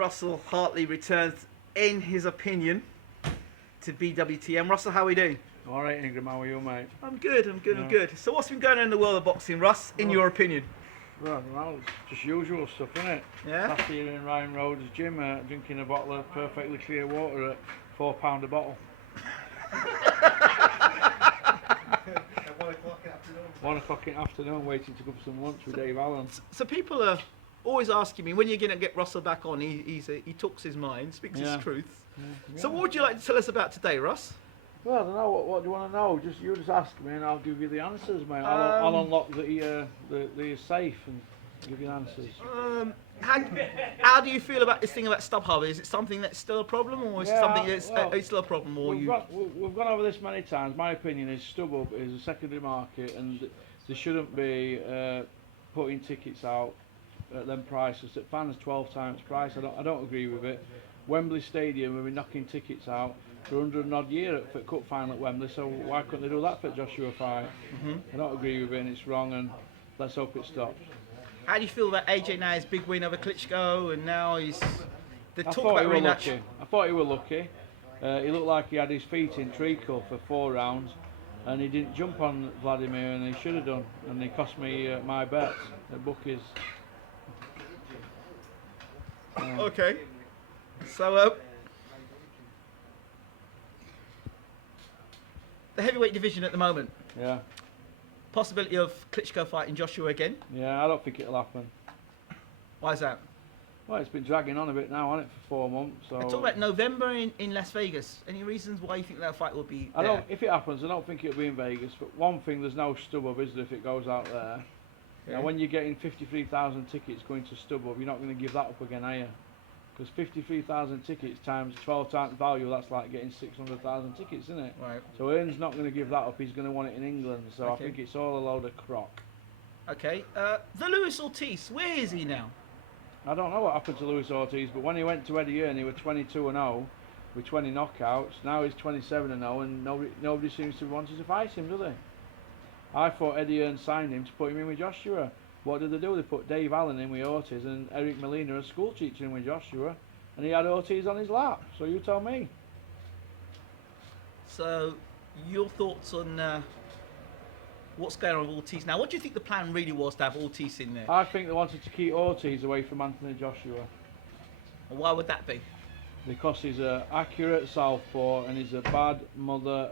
Russell Hartley returns in his opinion to BWTM. Russell, how are we doing? All right, Ingram, how are you, mate? I'm good. I'm good. So what's been going on in the world of boxing, Russ, in your opinion? Well, it's just usual stuff, isn't it? Yeah? Last year in Ryan Rhodes' gym, drinking a bottle of perfectly clear water at £4 a bottle. At 1 o'clock in the afternoon. 1 o'clock in the afternoon, waiting to go for some lunch with Dave Allen. So people are always asking me, when you're going to get Russell back on? He talks his mind, speaks his truth. Yeah. So what would you like to tell us about today, Russ? Well, I don't know. What do you want to know? You just ask me and I'll give you the answers, mate. I'll unlock the safe and give you the answers. How do you feel about this thing about StubHub? Is it something that's still a problem, or is it something that's it's still a problem? Or we've gone over this many times. My opinion is StubHub is a secondary market, and they shouldn't be putting tickets out at them prices. At fans 12 times price. I don't agree with it. Wembley Stadium, we've been knocking tickets out for 100 and odd year for cup final at Wembley. So why couldn't they do that for Joshua fight? I don't agree with it, and it's wrong. And let's hope it stops. How do you feel about AJ now? His big win over Klitschko, and now he's the I talk about rematch. I thought he was lucky. He looked like he had his feet in treacle for 4 rounds, and he didn't jump on Vladimir, and he should have done. And he cost me my bets at bookies. Okay. So the heavyweight division at the moment. Yeah. Possibility of Klitschko fighting Joshua again. Yeah, I don't think it'll happen. Why is that? Well, it's been dragging on a bit now, hasn't it, for 4 months? So I talk about November in Las Vegas. Any reasons why you think that fight will be there? If it happens, I don't think it'll be in Vegas. But one thing, there's no StubHub, is there, if it goes out there? Yeah. Now, when you're getting 53,000 tickets going to StubHub, you're not going to give that up again, are you? Because 53,000 tickets times 12 times value, that's like getting 600,000 tickets, isn't it? Right. So Earn's not going to give that up. He's going to want it in England. So I think it's all a load of crock. Okay. The Luis Ortiz, where is he now? I don't know what happened to Luis Ortiz, but when he went to Eddie Earn, he was 22-0 with 20 knockouts. Now he's 27-0, and nobody seems to want to fight him, do they? I thought Eddie Earn signed him to put him in with Joshua. What did they do? They put Dave Allen in with Ortiz and Eric Molina, a school teacher, in with Joshua, and he had Ortiz on his lap. So you tell me. So your thoughts on what's going on with Ortiz now? What do you think the plan really was to have Ortiz in there? I think they wanted to keep Ortiz away from Anthony Joshua. And why would that be? Because he's an accurate southpaw and he's a bad mother.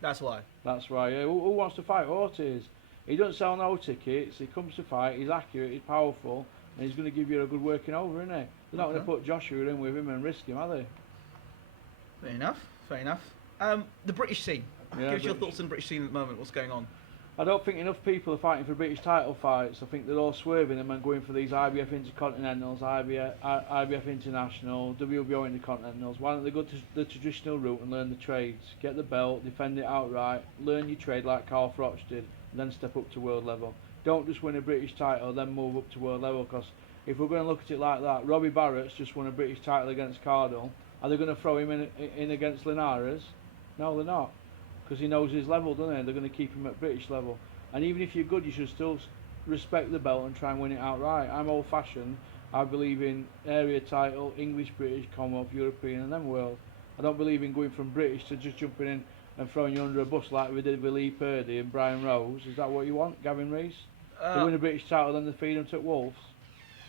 That's why. That's right. Yeah. Who wants to fight Ortiz? He doesn't sell no tickets. He comes to fight. He's accurate. He's powerful, and he's going to give you a good working over, isn't he? They're not going to put Joshua in with him and risk him, are they? Fair enough. Fair enough. The British scene. Yeah, Give us your thoughts on the British scene at the moment. What's going on? I don't think enough people are fighting for British title fights. I think they're all swerving them and going for these IBF Intercontinentals, IBF International, WBO Intercontinentals. Why don't they go to the traditional route and learn the trades? Get the belt, defend it outright, learn your trade like Carl Froch did, and then step up to world level. Don't just win a British title, then move up to world level, because if we're going to look at it like that, Robbie Barrett's just won a British title against Cardle. Are they going to throw him in against Linares? No, they're not. Because he knows his level, doesn't he? They're going to keep him at British level. And even if you're good, you should still respect the belt and try and win it outright. I'm old-fashioned. I believe in area title, English, British, Commonwealth, European, and then world. I don't believe in going from British to just jumping in and throwing you under a bus like we did with Lee Purdy and Brian Rose. Is that what you want, Gavin Rees? To win a British title, then they feed him to Wolves?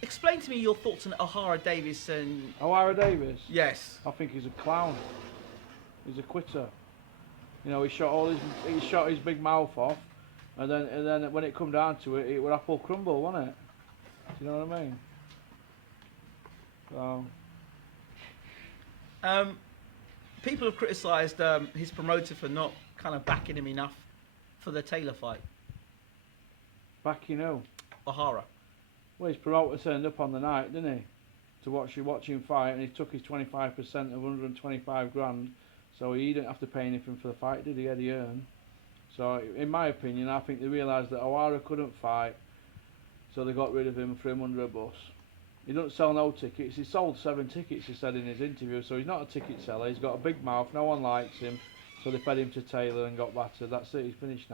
Explain to me your thoughts on Ohara Davies and... Ohara Davies? Yes. I think he's a clown. He's a quitter. You know, he shot his big mouth off, and then when it come down to it, it was apple crumble, wasn't it? Do you know what I mean? So. People have criticised his promoter for not kind of backing him enough for the Taylor fight. Backing who? Ohara. Well, his promoter turned up on the night, didn't he? To watch him fight, and he took his 25% of 125 grand. So he didn't have to pay anything for the fight, did he? Eddie Earn. So, in my opinion, I think they realised that Ohara couldn't fight, so they got rid of him and threw him under a bus. He doesn't sell no tickets. He sold 7 tickets, he said in his interview, so he's not a ticket seller. He's got a big mouth, no one likes him, so they fed him to Taylor and got battered. That's it, he's finished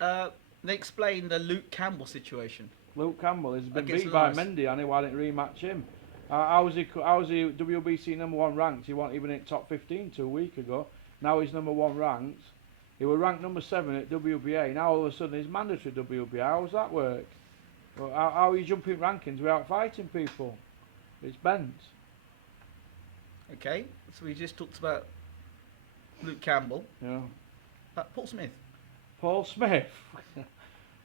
now. They explained the Luke Campbell situation. Luke Campbell has been Against beat by Lawrence. Mendy, and why didn't rematch him? How was he WBC #1 ranked? He wasn't even in top 15 2 weeks ago. Now he's #1 ranked. He was ranked #7 at WBA. Now all of a sudden he's mandatory WBA. How does that work? Well, how are you jumping rankings without fighting people? It's bent. Okay, so we just talked about Luke Campbell. Yeah. Paul Smith. Paul Smith.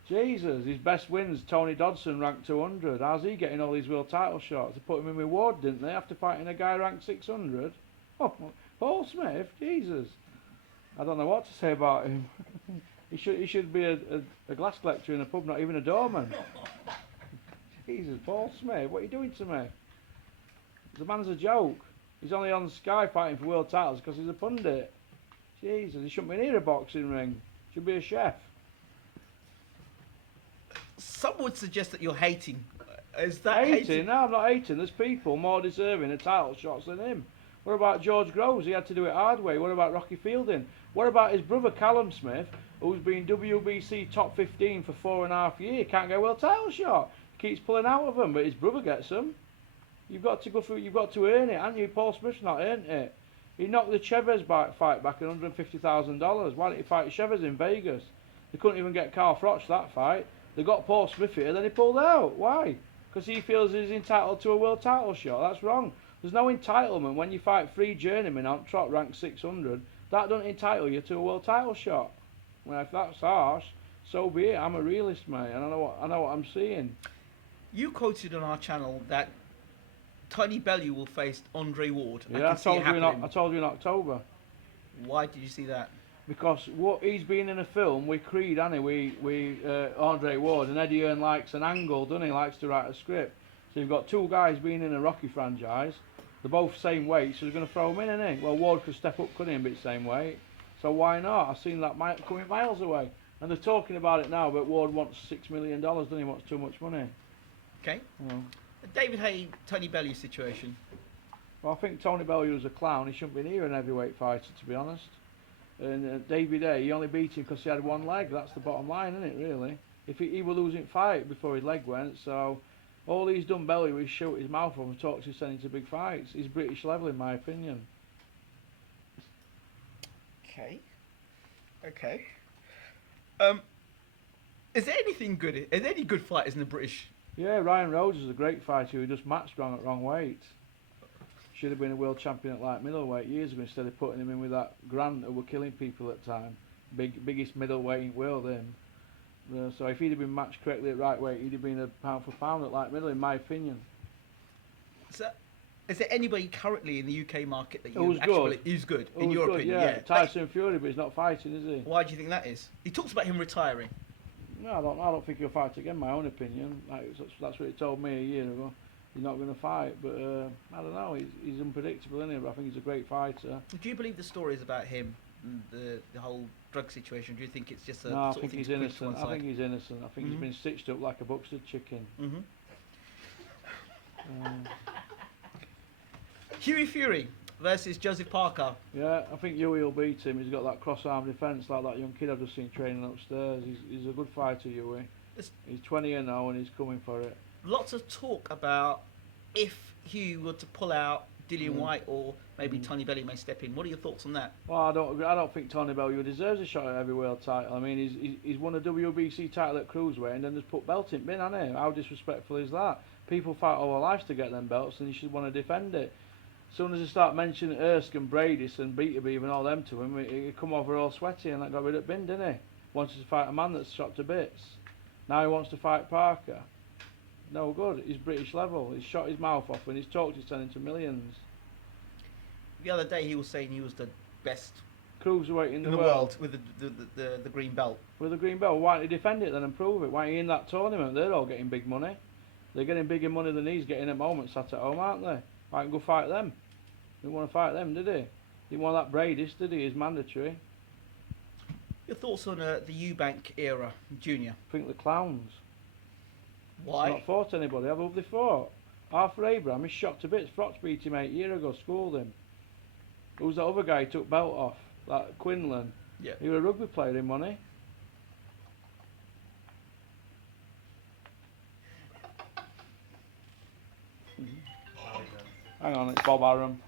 Jesus, his best wins, Tony Dodson ranked 200. How's he getting all these world title shots? They put him in with Ward, didn't they, after fighting a guy ranked 600? Oh, Paul Smith, Jesus. I don't know what to say about him. he should be a glass collector in a pub, not even a doorman. Jesus, Paul Smith, what are you doing to me? The man's a joke. He's only on Sky fighting for world titles because he's a pundit. Jesus, he shouldn't be near a boxing ring. Should be a chef. Some would suggest that you're hating. Is that Hating? hating? No, I'm not hating. There's people more deserving of title shots than him. What about George Groves? He had to do it hard way. What about Rocky Fielding? What about his brother Callum Smith, who's been WBC top 15 for 4.5 years? Can't get a world title shot. Keeps pulling out of them, but his brother gets them. You've got to go through. You've got to earn it, haven't you? Paul Smith's not earned it. He knocked the Chavez fight back at $150,000. Why didn't he fight Chavez in Vegas? They couldn't even get Carl Froch that fight. They got Paul Smith here, then he pulled out. Why? Because he feels he's entitled to a world title shot. That's wrong. There's no entitlement when you fight 3 journeymen on trot ranked 600. That doesn't entitle you to a world title shot. Well, if that's harsh, so be it. I'm a realist, mate, and I know what I'm seeing. You quoted on our channel that Tony Bellew will face Andre Ward. Yeah, I told you in October. Why did you see that? Because what he's been in a film with Creed, hasn't he? We Andre Ward, and Eddie Hearn likes an angle, doesn't he? Likes to write a script. So you've got 2 guys being in a Rocky franchise. They're both same weight, so they're going to throw them in, isn't he? Well, Ward could step up, couldn't he, and be the same weight. So why not? I've seen that coming miles away. And they're talking about it now, but Ward wants $6 million, doesn't he? Wants too much money. Okay. Oh. David Hay, Tony Bellew situation. Well, I think Tony Bellew's a clown. He shouldn't be near an heavyweight fighter, to be honest. And David Hay, he only beat him because he had 1 leg. That's the bottom line, isn't it, really? If he were losing fight before his leg went, so all he's done, Bellew, is shoot his mouth off and talk to sending to big fights. He's British level, in my opinion. Okay. Okay. Is there anything good? Is there any good fighters in the British? Yeah, Ryan Rhodes is a great fighter who just matched wrong at wrong weight. Should have been a world champion at light middleweight years ago instead of putting him in with that Grant who were killing people at the time. Biggest middleweight in the world, him. So if he'd have been matched correctly at right weight, he'd have been a pound for pound at light middle, in my opinion. So, is there anybody currently in the UK market that Who's good? in your opinion? Yeah, Tyson Fury, but he's not fighting, is he? Why do you think that is? He talks about him retiring. No, I don't think he'll fight again. My own opinion. That's what he told me a year ago. He's not going to fight, but I don't know. He's unpredictable, isn't he? But I think he's a great fighter. Do you believe the stories about him, and the whole drug situation? Do you think it's just a? No, I sort think of he's thing to push to innocent. one I think he's innocent. I think he's Mhm. been stitched up like a Buxted chicken. Hughie Fury versus Joseph Parker. Yeah, I think Hughie will beat him. He's got that cross-arm defence like that young kid I've just seen training upstairs. He's a good fighter, Hughie. He's 20 now and he's coming for it. Lots of talk about if Hugh were to pull out Dillian White or maybe Tony Bellew may step in. What are your thoughts on that? Well, I don't think Tony Bellew deserves a shot at every world title. I mean, he's won a WBC title at cruiserweight and then just put belt in bin, hasn't he? How disrespectful is that? People fight all their lives to get them belts and he should want to defend it. As soon as they start mentioning Erskine and Bradis and Beterbiev and all them to him, he come over all sweaty and that got rid of bin, didn't he? Wanted to fight a man that's shot to bits. Now he wants to fight Parker. No good. He's British level. He's shot his mouth off and he's talked his son into millions. The other day he was saying he was the best Cruiserweight in in the the world. world with the green belt. With the green belt. Why don't he defend it then and prove it? Why ain't he in that tournament? They're all getting big money. They're getting bigger money than he's getting at the moment sat at home, aren't they? Why don't go fight them? Didn't want to fight them, did he? Didn't want that Bradis, did he? He's mandatory. Your thoughts on the Eubank era, Junior? I think the clowns. Why? He's not fought anybody. Have they fought? Arthur Abraham, he's shot to bits. Froch beat him 8 years ago, schooled him. Who's that other guy who took belt off? That Quinlan. Yeah. He was a rugby player in money. Hang on, it's Bob Arum.